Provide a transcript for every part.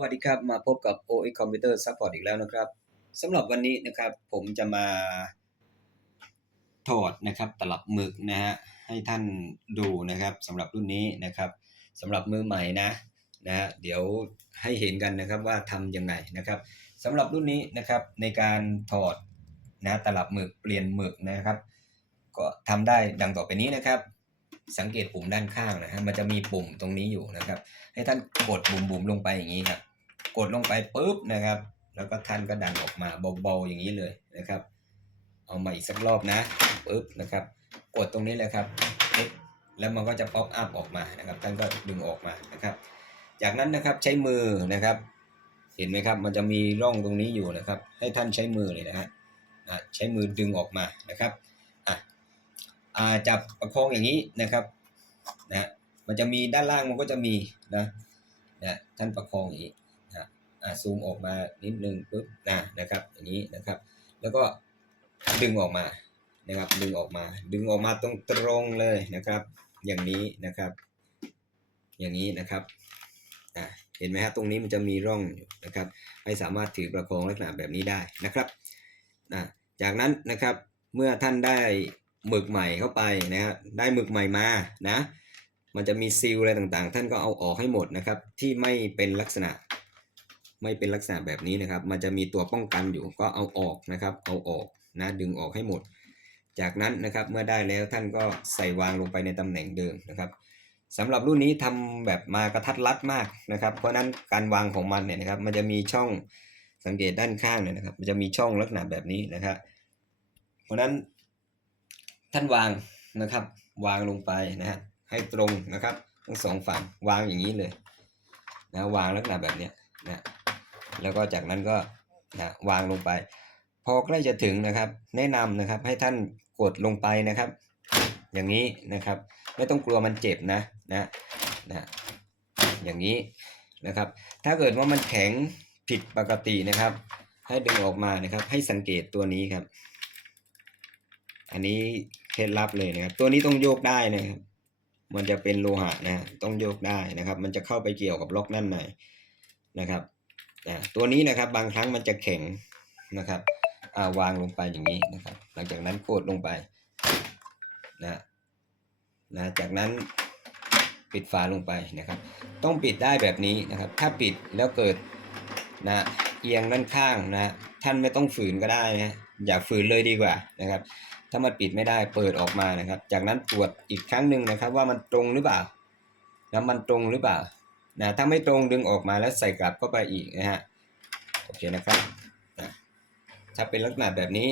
สวัสดีครับ มาพบกับ OX Computer Support อีกแล้วนะครับสำหรับวันนี้นะครับผมจะมาถอดนะครับตลับหมึกนะฮะให้ท่านดูนะครับสำหรับรุ่นนี้นะครับสำหรับมือใหม่นะนะฮะเดี๋ยวให้เห็นกันนะครับว่าทำยังไงนะครับสำหรับรุ่นนี้นะครับในการถอดนะตลับหมึกเปลี่ยนหมึกนะครับ ก็ทำได้ดังต่อไปนี้นะครับสังเกตปุ่มด้านข้างนะฮะมันจะมีปุ่มตรงนี้อยู่นะครับ ให้ท่านกดบุ่มๆลงไปอย่างนี้ครับ กดลงไปปุ๊บนะครับ แล้วก็ท่านก็ดันออกมาเบาๆอย่างนี้เลยนะครับ เอามาอีกสักรอบนะปุ๊บนะครับ กดตรงนี้เลยครับแล้วมันก็จะป๊อปอัพออกมานะครับ ท่านก็ดึงออกมานะครับ จากนั้นนะครับใช้มือนะครับ เห็นไหมครับ มันจะมีร่องตรงนี้อยู่นะครับ ให้ท่านใช้มือเลยนะฮะใช้มือดึงออกมานะครับอ่าจับประคองอย่างนี้นะครับนะมันจะมีด้านล่างมันก็จะมีนะนะท่านประคองอย่างนี้ ซูมออกมานิดนึงปุ๊บนะนะครับอย่างนี้นะครับ แล้วก็ดึงออกมานะครับดึงออกมา ดึงออกมาตรงตรงเลยนะครับ อย่างนี้นะครับ อย่างนี้นะครับอ่าเห็นไหมฮะตรงนี้มันจะมีร่องอยู่นะครับ ให้สามารถถือประคองลักษณะแบบนี้ได้นะครับนะจากนั้นนะครับเมื่อท่านได้หมึกใหม่เข้าไปนะฮะได้หมึกใหม่มานะ มันจะมีซีลอะไรต่างๆ ท่านก็เอาออกให้หมดนะครับ ที่ไม่เป็นลักษณะ ไม่เป็นลักษณะแบบนี้นะครับ มันจะมีตัวป้องกันอยู่ก็เอาออกนะครับ เอาออกนะดึงออกให้หมด จากนั้นนะครับเมื่อได้แล้วท่านก็ใส่วางลงไปในตำแหน่งเดิมนะครับสำหรับรุ่นนี้ทำแบบมากระทัดรัดมากนะครับ เพราะฉะนั้นการวางของมันเนี่ยนะครับ มันจะมีช่องสังเกตด้านข้างเนี่ยนะครับ มันจะมีช่องลักษณะแบบนี้นะครับ เพราะนั้นท่านวางนะครับ วางลงไปนะฮะให้ตรงนะครับ ทั้งสองฝั่งวางอย่างนี้เลยนะวางลักษณะแบบนี้นะ แล้วก็จากนั้นก็นะวางลงไป พอใกล้จะถึงนะครับ แนะนำนะครับให้ท่านกดลงไปนะครับ อย่างนี้นะครับ ไม่ต้องกลัวมันเจ็บนะนะนะอย่างนี้นะครับ ถ้าเกิดว่ามันแข็งผิดปกตินะครับ ให้ดึงออกมานะครับ ให้สังเกตตัวนี้ครับ อันนี้เคล็ดลับเลยนะครับ ตัวนี้ต้องโยกได้นะครับ มันจะเป็นโลหะนะต้องโยกได้นะครับ มันจะเข้าไปเกี่ยวกับล็อกด้านในนะครับ ตัวนี้นะครับบางครั้งมันจะแข็งนะครับาวางลงไปอย่างนี้นะครับ หลังจากนั้นกดลงไปนะนะจากนั้นปิดฝาลงไปนะครับ ต้องปิดได้แบบนี้นะครับ ถ้าปิดแล้วเกิดนะเอียงด้านข้างนะท่านไม่ต้องฝืนก็ได้นะอย่าฝืนเลยดีกว่านะครับ ถ้ามันปิดไม่ได้เปิดออกมานะครับ จากนั้นตรวจอีกครั้งหนึ่งนะครับ ว่ามันตรงหรือเปล่านะมันตรงหรือเปล่า นะถ้าไม่ตรงดึงออกมาแล้วใส่กลับเข้าไปอีกนะฮะโอเคนะครับนะถ้าเป็นลักษณะแบบนี้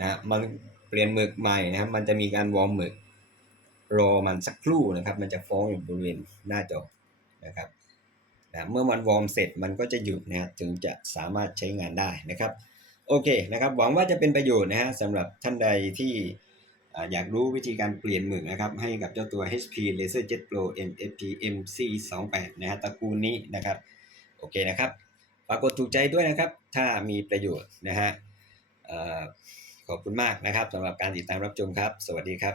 นะมันเปลี่ยนหมึกใหม่นะครับ มันจะมีการวอร์มหมึกรอมันสักครู่นะครับ มันจะฟ้องอยู่บริเวณหน้าจอนะครับนะเมื่อมันวอร์มเสร็จมันก็จะหยุดนะฮะถึงจะสามารถใช้งานได้นะครับ โอเคนะครับ หวังว่าจะเป็นประโยชน์นะฮะสำหรับท่านใดที่ อยากรู้วิธีการเปลี่ยนหมึกนะครับ ให้กับเจ้าตัว HP Laser Jet Pro MFP MC28 นะฮะตระกูลนี้นะครับ โอเคนะครับฝากกดถูกใจด้วยนะครับ ถ้ามีประโยชน์นะฮะขอบคุณมากนะครับสำหรับการติดตามรับชมครับ สวัสดีครับ